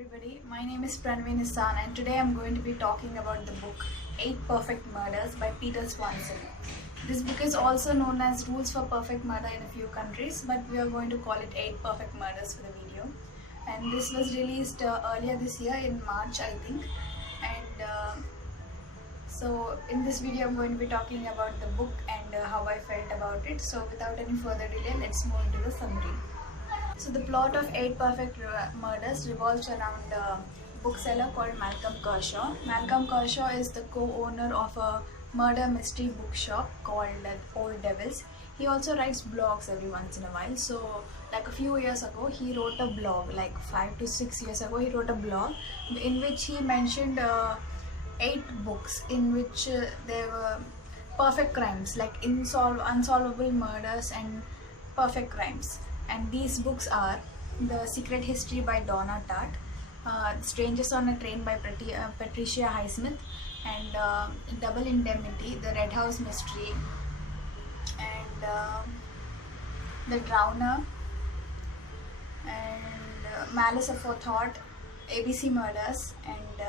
everybody, my name is Pranvi Nissan and today I'm going to be talking about the book 8 Perfect Murders by Peter Swanson. This book is also known as Rules for Perfect Murder in a few countries, but we are going to call it 8 Perfect Murders for the video. And this was released earlier this year in March, I think. And so in this video I'm going to be talking about the book and how I felt about it. So without any further delay, let's move into the summary. So the plot of 8 Perfect Murders revolves around a bookseller called Malcolm Kershaw. Malcolm Kershaw is the co-owner of a murder mystery bookshop called Old Devils. He also writes blogs every once in a while. So like a few years ago, he wrote a blog, like 5 to 6 years ago, he wrote a blog in which he mentioned 8 books in which there were perfect crimes, like unsolvable murders and perfect crimes. And these books are The Secret History by Donna Tartt, Strangers on a Train by Patricia Highsmith, and Double Indemnity, The Red House Mystery, and The Drowner, and Malice Aforethought, ABC Murders, and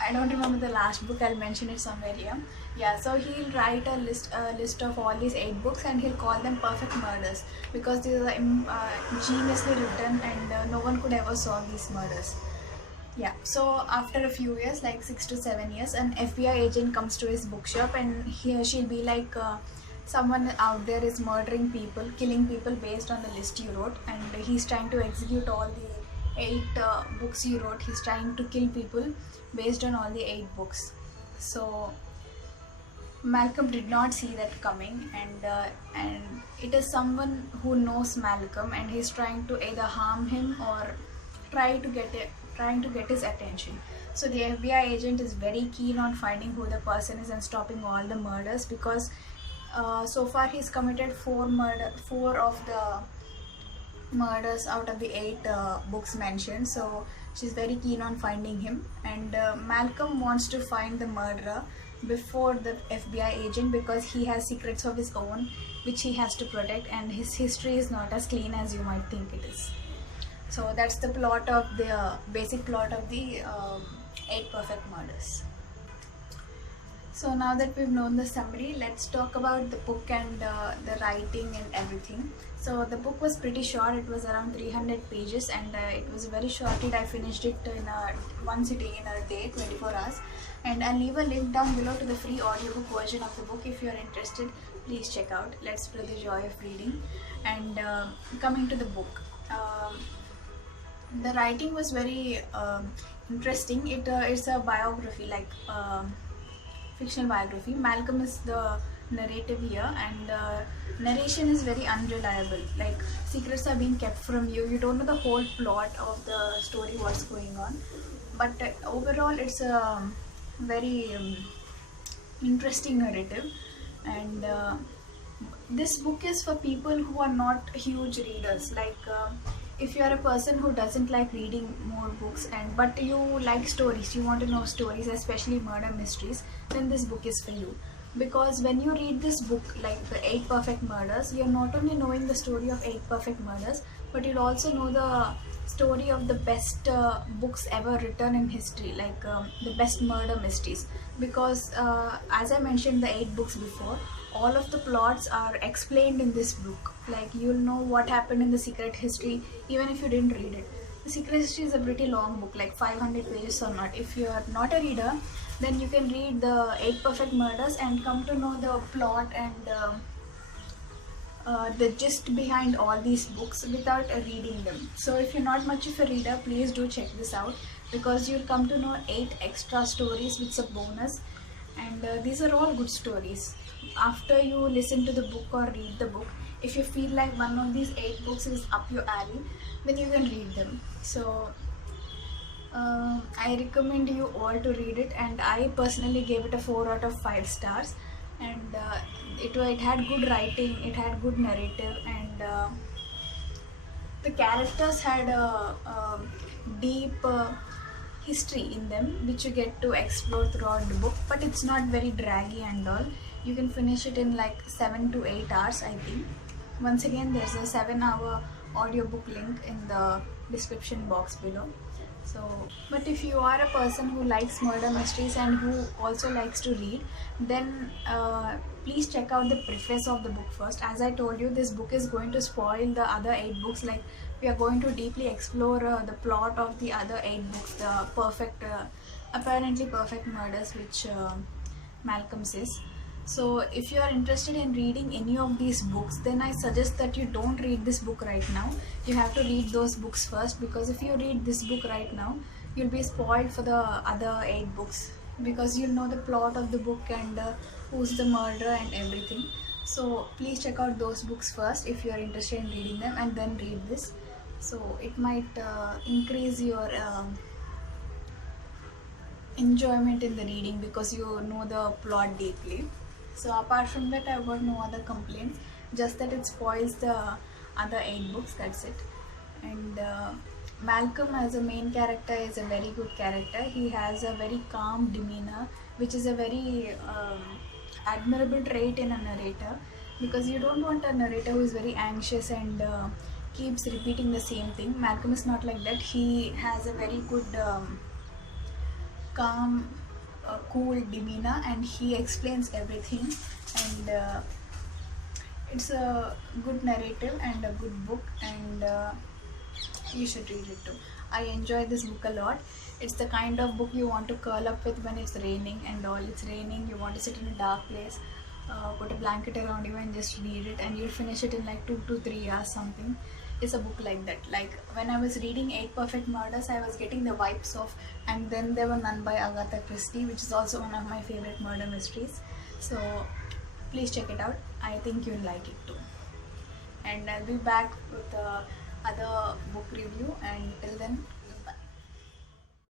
I don't remember the last book, I'll mention it somewhere here. Yeah, so he'll write a list of all these 8 books and he'll call them Perfect Murders because these are geniusly written and no one could ever solve these murders. Yeah, so after a few years, like 6 to 7 years, an FBI agent comes to his bookshop and she'll be like, someone out there is murdering people, killing people based on the list you wrote, and he's trying to execute all the 8 books you wrote. He's trying to kill people based on all the 8 books. So Malcolm did not see that coming, and it is someone who knows Malcolm and he's trying to either harm him or trying to get his attention. So the FBI agent is very keen on finding who the person is and stopping all the murders because so far he's committed 4 of the murders out of the 8 books mentioned. So she's very keen on finding him, and Malcolm wants to find the murderer before the FBI agent because he has secrets of his own which he has to protect, and his history is not as clean as you might think it is. So that's the plot of the basic plot of the 8 Perfect Murders. So now that we've known the summary, let's talk about the book and the writing and everything. So the book was pretty short, it was around 300 pages, and it was a very short read. I finished it in one sitting in a day, 24 hours. And I'll leave a link down below to the free audiobook version of the book. If you're interested, please check out. Let's spread the joy of reading. And coming to the book, the writing was very interesting. It's a biography, like fictional biography. Malcolm is the narrative here, and narration is very unreliable. Like secrets are being kept from you. You don't know the whole plot of the story, what's going on. But overall, it's a very interesting narrative, and this book is for people who are not huge readers. Like if you are a person who doesn't like reading more books but you like stories, you want to know stories, especially murder mysteries, then this book is for you. Because when you read this book, like the 8 Perfect Murders, you're not only knowing the story of 8 Perfect Murders, but you'll also know the story of the best books ever written in history, like the best murder mysteries. Because as I mentioned the 8 books before, all of the plots are explained in this book. Like you'll know what happened in The Secret History even if you didn't read it. The Secret History is a pretty long book, like 500 pages or not. If you're not a reader, then you can read the 8 Perfect Murders and come to know the plot and the gist behind all these books without reading them. So if you're not much of a reader, please do check this out because you'll come to know 8 extra stories which is a bonus, and these are all good stories. After you listen to the book or read the book, if you feel like one of these 8 books is up your alley, then you can read them. So I recommend you all to read it, and I personally gave it a 4 out of 5 stars. And it had good writing, it had good narrative, and the characters had a deep history in them which you get to explore throughout the book, but it's not very draggy and all. You can finish it in like 7 to 8 hours, I think. Once again, there's a 7-hour audiobook link in the description box below. So, but if you are a person who likes murder mysteries and who also likes to read, then please check out the preface of the book first. As I told you, this book is going to spoil the other 8 books. Like, we are going to deeply explore the plot of the other 8 books, the perfect, apparently perfect murders, which Malcolm says. So if you are interested in reading any of these books, then I suggest that you don't read this book right now. You have to read those books first, because if you read this book right now, you'll be spoiled for the other 8 books, because you'll know the plot of the book and who's the murderer and everything. So please check out those books first if you are interested in reading them, and then read this. So it might increase your enjoyment in the reading, because you know the plot deeply. So apart from that, I've got no other complaints, just that it spoils the other 8 books, that's it. And Malcolm as a main character is a very good character. He has a very calm demeanor, which is a very admirable trait in a narrator, because you don't want a narrator who is very anxious and keeps repeating the same thing. Malcolm is not like that. He has a very good calm, cool demeanor, and he explains everything. And it's a good narrative and a good book, and you should read it too. I enjoy this book a lot. It's the kind of book you want to curl up with when it's raining and all. It's raining, you want to sit in a dark place, put a blanket around you and just read it, and you'll finish it in like 2 to 3 hours something. It's a book like that. Like when I was reading 8 Perfect Murders, I was getting the vibes of And Then There Were None by Agatha Christie, which is also one of my favorite murder mysteries. So please check it out. I think you'll like it too. And I'll be back with other book review, and till then,